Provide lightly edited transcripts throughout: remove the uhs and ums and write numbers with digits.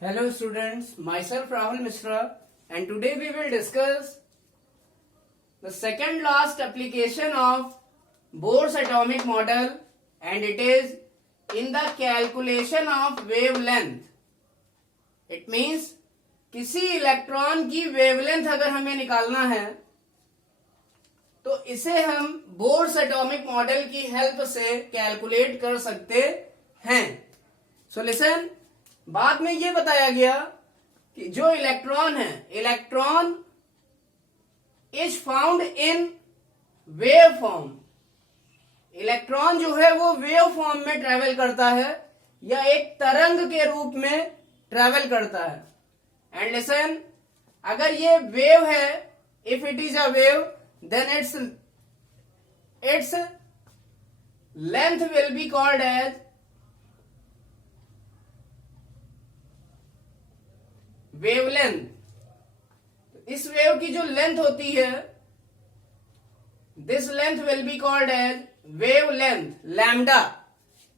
Hello students, myself Rahul Mishra and today we will discuss the second last application of Bohr's atomic model and it is in the calculation of wavelength. It means किसी electron की wavelength अगर हमें निकालना है तो इसे हम bourse atomic model की हेल्प से कैलकुलेट कर सकते हैं. सो लिसन, बाद में ये बताया गया कि जो इलेक्ट्रॉन है, electron is found in wave form. Electron जो है वो वेव फॉर्म में ट्रेवल करता है या एक तरंग के रूप में ट्रेवल करता है. एंड लिसन, अगर ये वेव है, if it is a wave, then its length will be called as wavelength. इस वेव की जो लेंथ होती है, this length will be called as wavelength, lambda.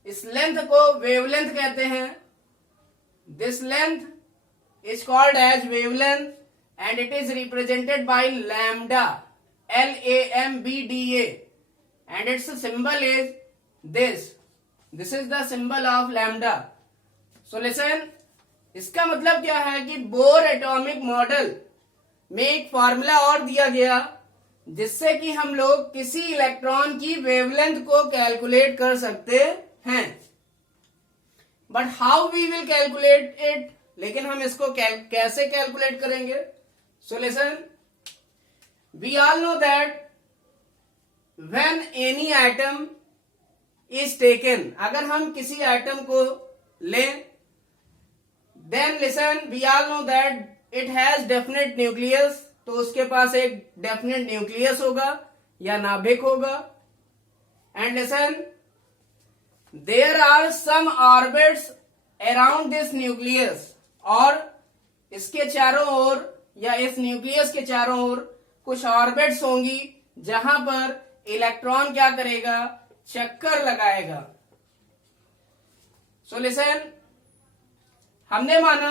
इस लेंथ को वेवलेंथ कहते हैं. This length is called as wavelength and it is represented by lambda, LAMBDA, and its symbol is this. This is the symbol of lambda. So listen, इसका मतलब क्या है कि bore atomic model में एक फॉर्मूला और दिया गया जिससे कि हम लोग किसी इलेक्ट्रॉन की वेवलेंथ को कैलकुलेट कर सकते हैं. But how we will calculate it, लेकिन हम इसको कैसे कैलकुलेट करेंगे? So listen, we all know that when any atom is taken, अगर हम किसी एटम को लें, then listen, we all know that it has definite nucleus, तो उसके पास एक definite nucleus होगा या नाभिक होगा. and listen, there are some orbits around this nucleus, और इसके चारों ओर या इस न्यूक्लियस के चारों ओर कुछ ऑर्बिट्स होंगी जहां पर इलेक्ट्रॉन क्या करेगा, चक्कर लगाएगा. सो लिसन, हमने माना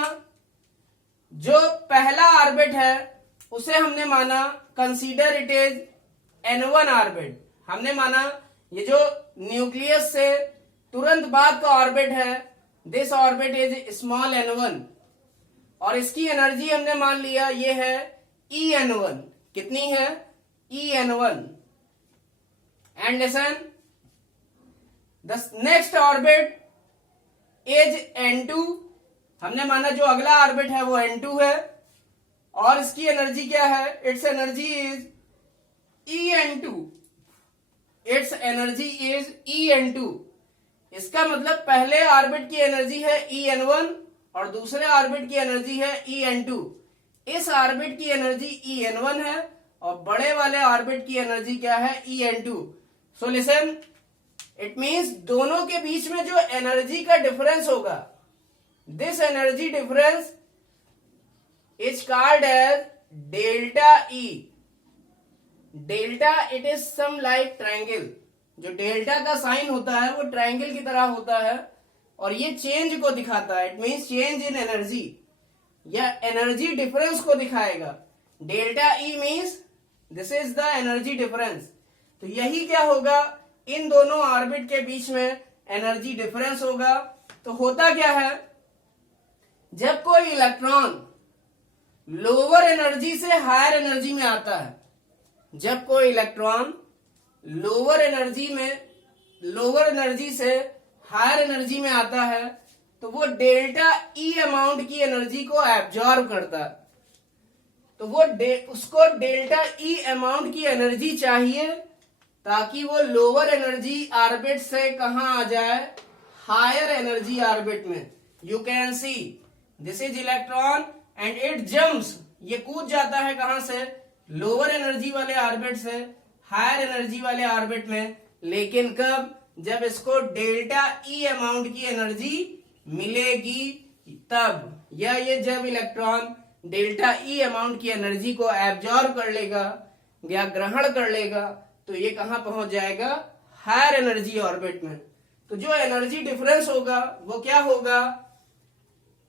जो पहला ऑर्बिट है उसे हमने माना consider it is N1 orbit. हमने माना ये जो न्यूक्लियस से तुरंत बाद का ऑर्बिट है, this orbit is small n1 और इसकी एनर्जी हमने मान लिया ये है En1. कितनी है? En1. And listen, the next orbit is N2. हमने माना जो अगला ऑर्बिट है वो N2 है और इसकी एनर्जी क्या है? It's energy is En2. It's energy is En2. इसका मतलब पहले ऑर्बिट की एनर्जी है En1 और दूसरे ऑर्बिट की एनर्जी है En2. इस ऑर्बिट की एनर्जी En1 है और बड़े वाले ऑर्बिट की एनर्जी क्या है? En2. So listen, it means दोनों के बीच में जो एनर्जी का डिफरेंस होगा, this energy difference is called as delta E. Delta, it is some like triangle. जो डेल्टा का साइन होता है वो ट्रायंगल की तरह होता है और ये चेंज को दिखाता है. It means change in energy या एनर्जी डिफरेंस को दिखाएगा. Delta E means this is the energy difference. तो यही क्या होगा, इन दोनों ऑर्बिट के बीच में एनर्जी डिफरेंस होगा. तो होता क्या है, जब कोई इलेक्ट्रॉन लोअर एनर्जी से हायर एनर्जी में आता है, जब कोई इलेक्ट्रॉन लोअर एनर्जी से हायर एनर्जी में आता है तो वो डेल्टा E अमाउंट की एनर्जी को एब्जॉर्ब करता है. तो वो उसको डेल्टा E अमाउंट की एनर्जी चाहिए ताकि वो लोअर एनर्जी ऑर्बिट से कहां आ जाए, हायर एनर्जी ऑर्बिट में. You can see this is electron and it jumps, ये कूद जाता है कहां से, लोअर एनर्जी वाले ऑर्बिट से हायर एनर्जी वाले ऑर्बिट में. लेकिन कब? जब इसको डेल्टा E अमाउंट की एनर्जी मिलेगी तब, या ये जब इलेक्ट्रॉन डेल्टा E अमाउंट की एनर्जी को एब्जॉर्ब कर लेगा या ग्रहण कर लेगा तो ये कहां पहुंच जाएगा, हायर एनर्जी ऑर्बिट में. तो जो एनर्जी डिफरेंस होगा वो क्या होगा,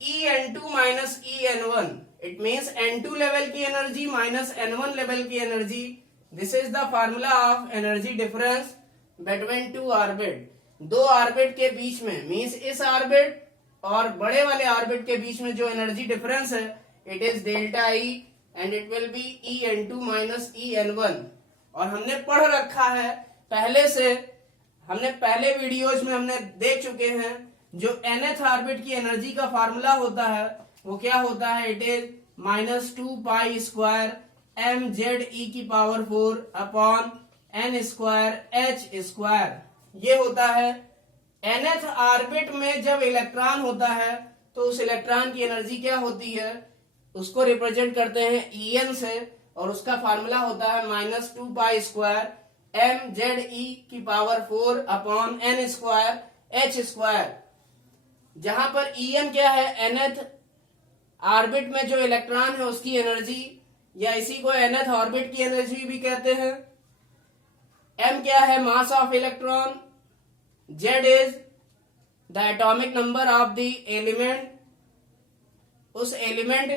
En2 minus En1, it means N2 level की एनर्जी माइनस N1 लेवल की energy. This is the formula of energy difference between two orbit. दो ऑर्बिट के बीच में मीन्स इस ऑर्बिट और बड़े वाले ऑर्बिट के बीच में जो एनर्जी डिफरेंस है it is delta E and it will B En2 minus En1. और हमने पढ़ रखा है पहले से, हमने पहले वीडियोज में हमने देख चुके हैं जो nth ऑर्बिट की एनर्जी का फार्मूला होता है वो क्या होता है, it is minus 2 pi square M Z E की power 4 upon N square H square. ये होता है nth ऑर्बिट में जब इलेक्ट्रॉन होता है तो उस इलेक्ट्रॉन की एनर्जी क्या होती है, उसको रिप्रेजेंट करते हैं En से और उसका फार्मूला होता है minus 2 pi square M Z E की power 4 upon N square H square. जहां पर En क्या है, nth ऑर्बिट में जो इलेक्ट्रॉन है उसकी एनर्जी, या इसी को nth ऑर्बिट की एनर्जी भी कहते हैं. m क्या है, mass of electron. z is the atomic number of the element, उस एलिमेंट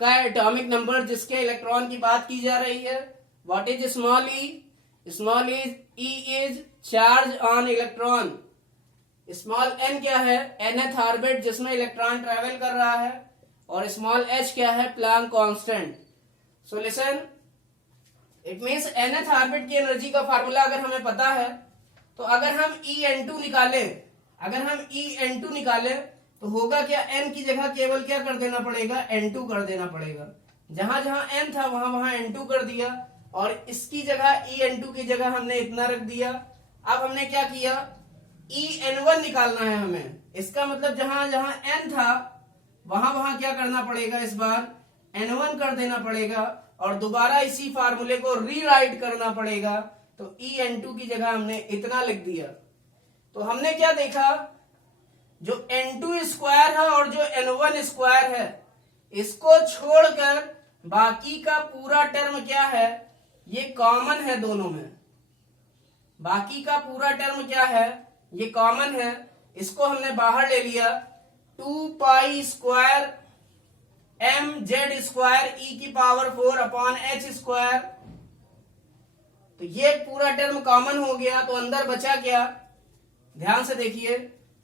का एटॉमिक नंबर जिसके इलेक्ट्रॉन की बात की जा रही है. What is small e, small e is charge on electron. Small n क्या है, nth ऑर्बिट जिसमें इलेक्ट्रॉन ट्रेवल कर रहा है. और स्मॉल h क्या है, Planck constant. So listen, it means nth orbit की एनर्जी का फार्मूला अगर हमें पता है तो अगर हम En2 निकालें तो होगा क्या, n की जगह केवल क्या कर देना पड़ेगा, N2 कर देना पड़ेगा. जहां जहां n था वहां वहां N2 कर दिया और इसकी जगह En2 की जगह हमने इतना रख दिया. अब हमने क्या किया, En1 निकालना है हमें. इसका मतलब जहां जहां n था वहां वहां क्या करना पड़ेगा, इस बार N1 कर देना पड़ेगा और दोबारा इसी फार्मूले को रीराइट करना पड़ेगा. तो En2 की जगह हमने इतना लिख दिया. तो हमने क्या देखा, जो N2 स्क्वायर है और जो N1 स्क्वायर है इसको छोड़कर बाकी का पूरा टर्म क्या है, ये कॉमन है दोनों में. बाकी का पूरा टर्म क्या है, ये कॉमन है. इसको हमने बाहर ले लिया. 2 pi square M Z square E की पावर 4 अपॉन एच स्क्वायर. तो ये पूरा टर्म कॉमन हो गया. तो अंदर बचा क्या, ध्यान से देखिए,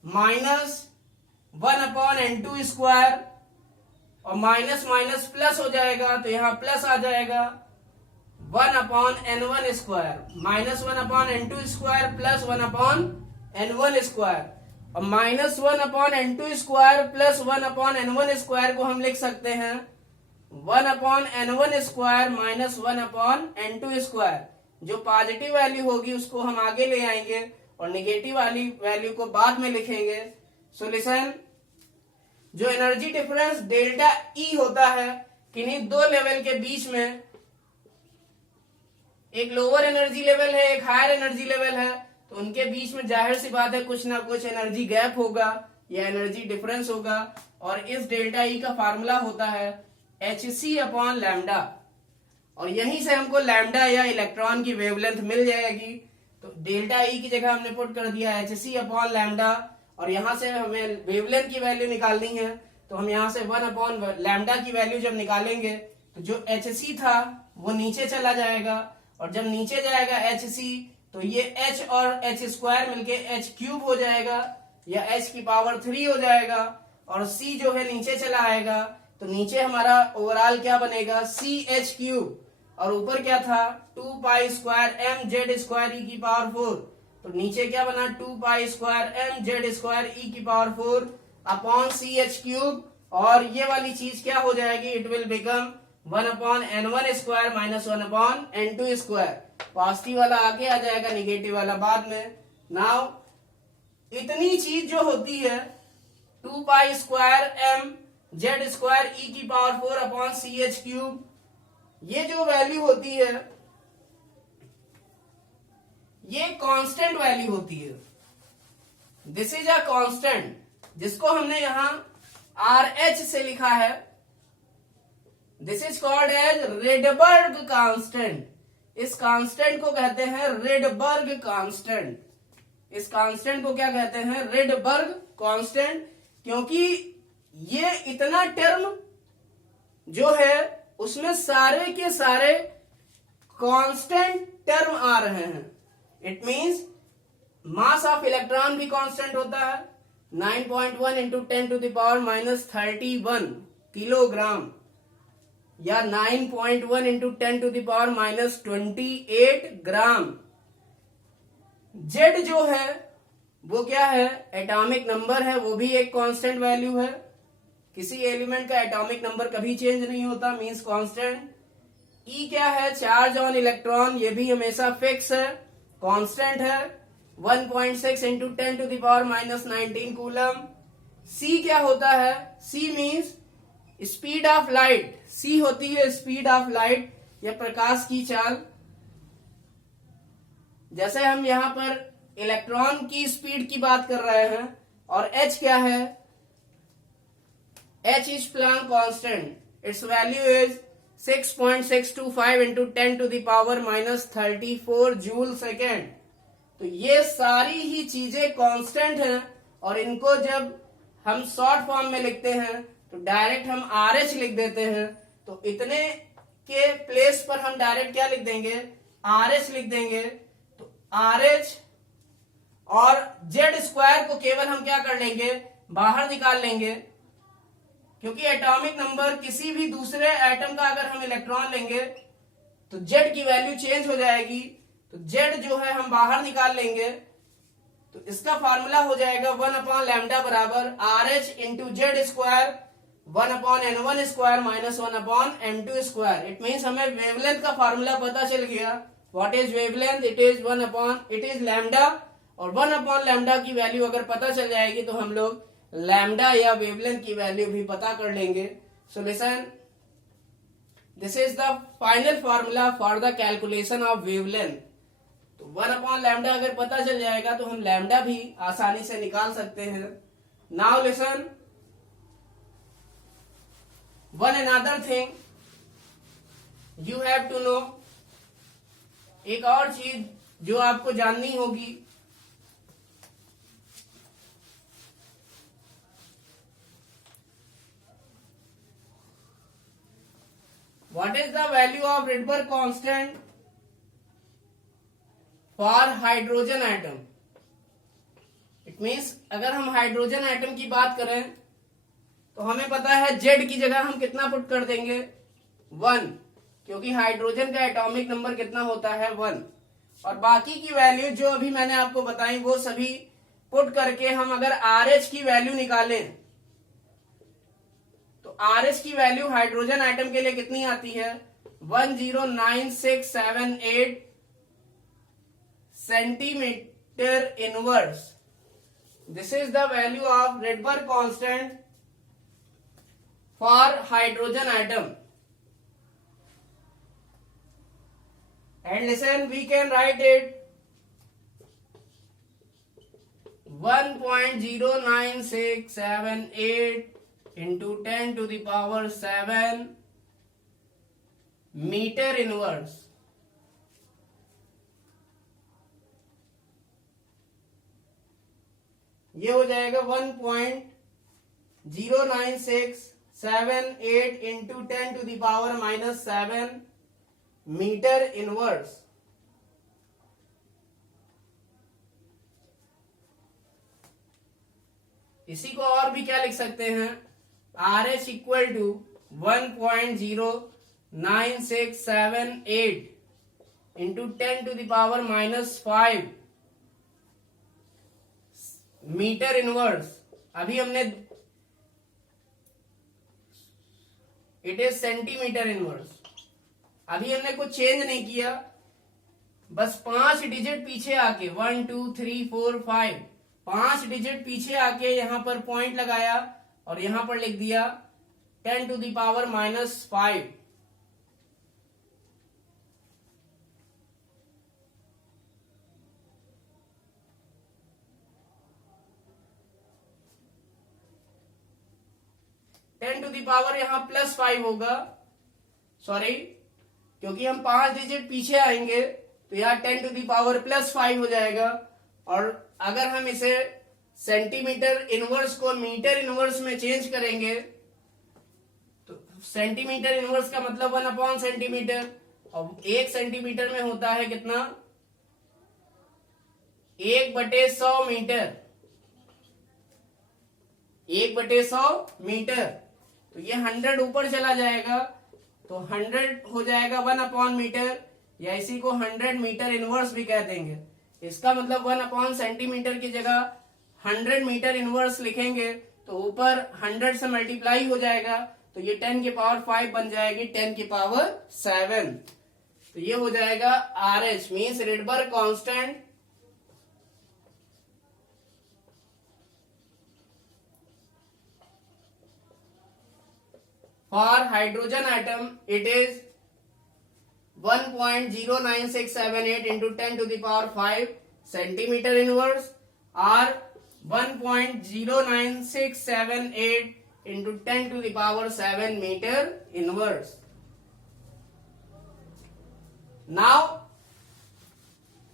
माइनस 1 अपॉन N2 स्क्वायर और माइनस माइनस प्लस हो जाएगा तो यहां प्लस आ जाएगा 1 upon N1 square. Minus 1 upon N2 square plus 1 upon N1 square. और minus 1 upon N2 square plus 1 upon N1 square को हम लिख सकते हैं 1 upon N1 square minus 1 upon N2 square. जो पॉजिटिव वैल्यू होगी उसको हम आगे ले आएंगे और निगेटिव वाली वैल्यू को बाद में लिखेंगे. सो लिसन, जो एनर्जी डिफरेंस डेल्टा ई होता है किन्हीं दो लेवल के बीच में, एक लोअर एनर्जी लेवल है एक हायर एनर्जी लेवल है, तो उनके बीच में जाहिर सी बात है कुछ ना कुछ एनर्जी गैप होगा या एनर्जी डिफरेंस होगा. और इस डेल्टा ई का फार्मूला होता है hc अपॉन लैम्डा. और यहीं से हमको लैम्डा या इलेक्ट्रॉन की वेवलेंथ मिल जाएगी. तो डेल्टा ई की जगह हमने पुट कर दिया hc अपॉन लैम्डा और यहां से हमें वेवलेंथ की वैल्यू निकालनी है. तो हम यहां से 1 अपॉन लैम्डा की वैल्यू जब निकालेंगे तो जो hc था वो नीचे चला जाएगा और जब नीचे जाएगा hc तो ये h और h स्क्वायर मिलके h क्यूब हो जाएगा या h की पावर 3 हो जाएगा और c जो है नीचे चला आएगा. तो नीचे हमारा ओवरऑल क्या बनेगा, CH क्यूब. और ऊपर क्या था, 2 pi square M Z square E की पावर 4. तो नीचे क्या बना, 2 pi square M Z square E की पावर 4 अपॉन CH क्यूब. और ये वाली चीज क्या हो जाएगी, it will become 1 upon N1 square minus 1 upon N2 square. Positive वाला आगे आ जाएगा, निगेटिव वाला बाद में. नाउ इतनी चीज जो होती है 2 pi square M Z square E की पावर 4 अपॉन CH क्यूब, ये जो वैल्यू होती है ये कांस्टेंट वैल्यू होती है. दिस इज अ कांस्टेंट जिसको हमने यहां RH से लिखा है. This is called as Rydberg constant. इस कांस्टेंट को कहते हैं रेडबर्ग कांस्टेंट. इस कांस्टेंट को क्या कहते हैं, रेडबर्ग कांस्टेंट. क्योंकि ये इतना टर्म जो है उसमें सारे के सारे कांस्टेंट टर्म आ रहे हैं। It means mass of electron भी कांस्टेंट होता है, 9.1 into 10 to the power minus 31 kilogram, या 9.1 into 10 to the power minus 28 gram. Z जो है वो क्या है, एटॉमिक नंबर है, वो भी एक कांस्टेंट वैल्यू है। किसी एलिमेंट का एटॉमिक नंबर कभी चेंज नहीं होता, मींस कांस्टेंट। ई क्या है, चार्ज ऑन इलेक्ट्रॉन, ये भी हमेशा फिक्स है, कांस्टेंट है, 1.6 into 10 to the power minus 19 coulomb. C क्या होता है, C means speed of light, C होती है स्पीड ऑफ लाइट या प्रकाश की चाल। जैसे हम यहां पर इलेक्ट्रॉन की स्पीड की बात कर रहे हैं, और एच क्या है, H is Planck constant, its value is 6.625 into 10 to the power minus 34 joule second. तो ये सारी ही चीजें कांस्टेंट हैं, और इनको जब हम शॉर्ट फॉर्म में लिखते हैं तो डायरेक्ट हम आर एच लिख देते हैं। तो इतने के प्लेस पर हम डायरेक्ट क्या लिख देंगे, आर एच लिख देंगे। तो आर एच और जेड स्क्वायर को केवल हम क्या कर लेंगे, बाहर निकाल लेंगे, क्योंकि एटॉमिक नंबर किसी भी दूसरे एटम का अगर हम इलेक्ट्रॉन लेंगे तो जेड की वैल्यू चेंज हो जाएगी। तो जेड जो है हम बाहर निकाल लेंगे, तो इसका फार्मूला हो जाएगा 1/लैम्डा बराबर R H into Z square 1/n1 square minus 1/m2 square. It means हमें वेवलेंथ का फार्मूला पता चल गया। What is wavelength, it is lambda, और 1/लैम्डा की वैल्यू अगर पता चल जाएगी तो हम लोग लैम्डा या वेवलेंथ की वैल्यू भी पता कर लेंगे। So listen, this is the final formula for the calculation of wavelength. तो 1/लैम्डा अगर पता चल जाएगा तो हम लैम्डा भी आसानी से निकाल सकते हैं। Now listen, one another thing you have to know, एक और चीज जो आपको जाननी होगी, what is the value of Rydberg constant for hydrogen atom? It means अगर हम हाइड्रोजन एटम की बात करें तो हमें पता है जेड की जगह हम कितना पुट कर देंगे, 1, क्योंकि हाइड्रोजन का एटॉमिक नंबर कितना होता है, 1। और बाकी की वैल्यू जो अभी मैंने आपको बताई वो सभी पुट करके हम अगर आर एच की वैल्यू निकालें तो आर एच की वैल्यू हाइड्रोजन आइटम के लिए कितनी आती है, 109678 centimetre inverse. This is the value of Rydberg constant for hydrogen atom. And listen, we can write it 1.09678 into 10 to the power 7 metre inverse. ये हो जाएगा 1.09678 into 10 to the power minus 7 metre inverse. इसी को और भी क्या लिख सकते हैं, R H equal to 1.09678 into 10 to the power minus 5 metre inverse. अभी हमने, इट इज सेंटीमीटर इनवर्स। अभी हमने कुछ चेंज नहीं किया, बस 5 डिजिट पीछे आके 1 2 3 4 5 5 डिजिट पीछे आके यहां पर पॉइंट लगाया और यहां पर लिख दिया 10 to the power minus 5। Ten to the power यहां प्लस 5 होगा, सॉरी, क्योंकि हम 5 डिजिट पीछे आएंगे तो यहाँ 10 टू द पावर प्लस 5 हो जाएगा। और अगर हम इसे सेंटीमीटर इनवर्स को मीटर इनवर्स में चेंज करेंगे तो सेंटीमीटर इनवर्स का मतलब 1/सेंटीमीटर, और 1 सेंटीमीटर में होता है कितना, 1/100 मीटर, 1/100 मीटर। तो ये 100 ऊपर चला जाएगा तो 100 हो जाएगा 1/मीटर, या इसी को 100 मीटर इनवर्स भी कह देंगे। इसका मतलब 1/सेंटीमीटर की जगह 100 मीटर इनवर्स लिखेंगे तो ऊपर 100 से मल्टीप्लाई हो जाएगा, तो ये 10⁵ बन जाएगी 10⁷। तो ये हो जाएगा RH means Rydberg constant for hydrogen atom it is 1.09678 into 10⁵ centimetre inverse, और 1.09678 into 10⁷ metre inverse. Now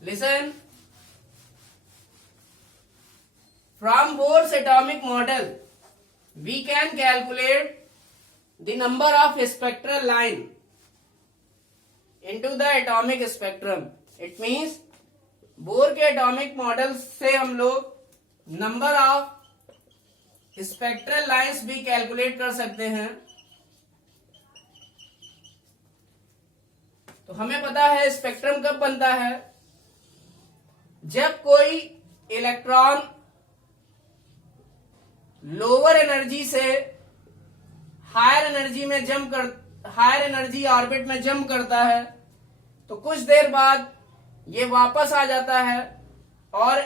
listen, from Bohr's atomic model we can calculate the number of spectral line into the atomic spectrum. It means bore के atomic model से हम लोग number of spectral lines भी calculate कर सकते हैं। तो हमें पता है स्पेक्ट्रम कब बनता है, जब कोई इलेक्ट्रॉन लोअर एनर्जी से हायर एनर्जी ऑर्बिट में जंप करता है, तो कुछ देर बाद ये वापस आ जाता है और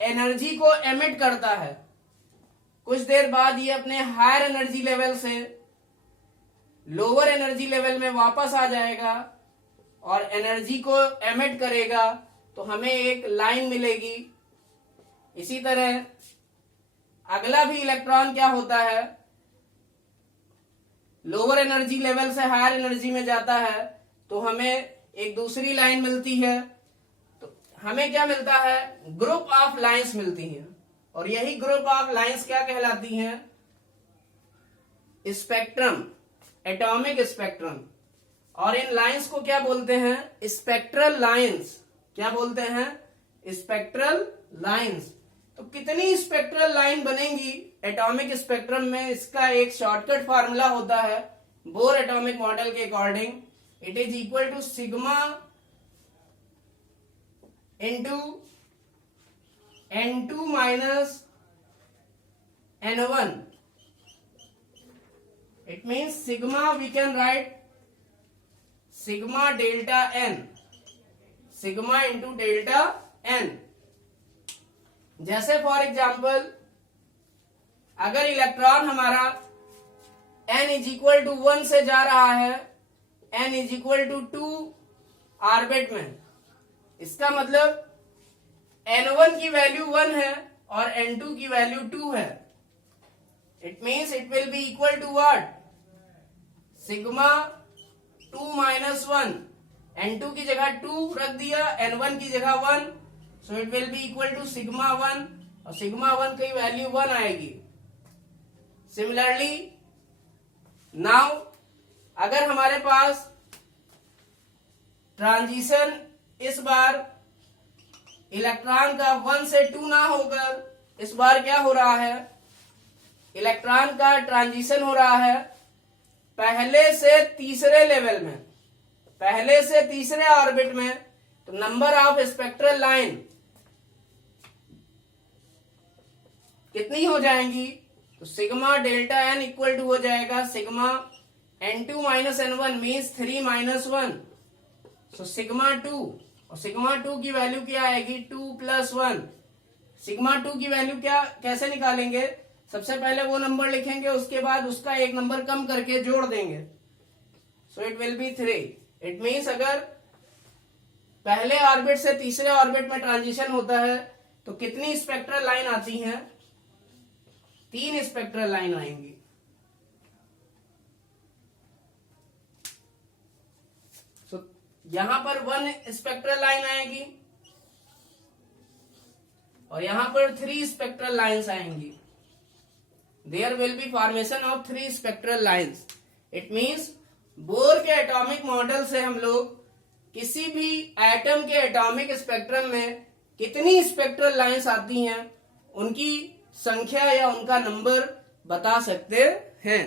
एनर्जी को एमिट करता है। कुछ देर बाद ये अपने हायर एनर्जी लेवल से लोअर एनर्जी लेवल में वापस आ जाएगा और एनर्जी को एमिट करेगा, तो हमें एक लाइन मिलेगी। इसी तरह अगला भी इलेक्ट्रॉन क्या होता है, लोअर एनर्जी लेवल से हायर एनर्जी में जाता है, तो हमें एक दूसरी लाइन मिलती है। तो हमें क्या मिलता है, ग्रुप ऑफ लाइंस मिलती हैं, और यही ग्रुप ऑफ लाइंस क्या कहलाती हैं, स्पेक्ट्रम, एटॉमिक स्पेक्ट्रम। और इन लाइंस को क्या बोलते हैं, स्पेक्ट्रल लाइंस। क्या बोलते हैं, स्पेक्ट्रल लाइंस। तो कितनी स्पेक्ट्रल लाइन बनेंगी एटॉमिक स्पेक्ट्रम में, इसका एक शॉर्टकट फार्मूला होता है बोर एटॉमिक मॉडल के according. It is equal to sigma into N2 minus N1। It means sigma we can write sigma delta N, sigma into delta N। जैसे for example अगर electron हमारा n is equal to 1 से जा रहा है, n is equal to 2 orbit में, इसका मतलब n1 की वैल्यू 1 है और n2 की वैल्यू 2 है। It means it will be equal to what, sigma 2 minus 1। n2 की जगह 2 रख दिया, n1 की जगह 1, so it will be equal to sigma 1, और सिग्मा 1 की वैल्यू 1 आएगी। सिमिलरली नाउ अगर हमारे पास ट्रांजिशन इस बार इलेक्ट्रॉन का 1 से 2 ना होकर इस बार क्या हो रहा है, इलेक्ट्रॉन का ट्रांजिशन हो रहा है पहले से तीसरे लेवल में, पहले से तीसरे ऑर्बिट में, तो नंबर ऑफ स्पेक्ट्रल लाइन कितनी हो जाएंगी, तो sigma delta N equal to हो जाएगा sigma N2 minus N1 means 3 minus 1, so sigma 2, और सिग्मा 2 की वैल्यू क्या आएगी, 2 प्लस 1। सिग्मा 2 की वैल्यू क्या कैसे निकालेंगे, सबसे पहले वो नंबर लिखेंगे, उसके बाद उसका एक नंबर कम करके जोड़ देंगे, सो it will B 3। It means अगर पहले ऑर्बिट से तीसरे ऑर्बिट में ट्रांजिशन होता है तो कितनी स्पेक्ट्रल लाइन आती हैं, 3 स्पेक्ट्रल लाइन आएंगी। सो यहां पर 1 स्पेक्ट्रल लाइन आएगी, और यहां पर 3 स्पेक्ट्रल लाइंस आएंगी। There will be formation of 3 spectral lines. It means Bohr के एटॉमिक मॉडल से हम लोग किसी भी एटम के एटॉमिक स्पेक्ट्रम में कितनी स्पेक्ट्रल लाइंस आती हैं उनकी संख्या या उनका नंबर बता सकते हैं।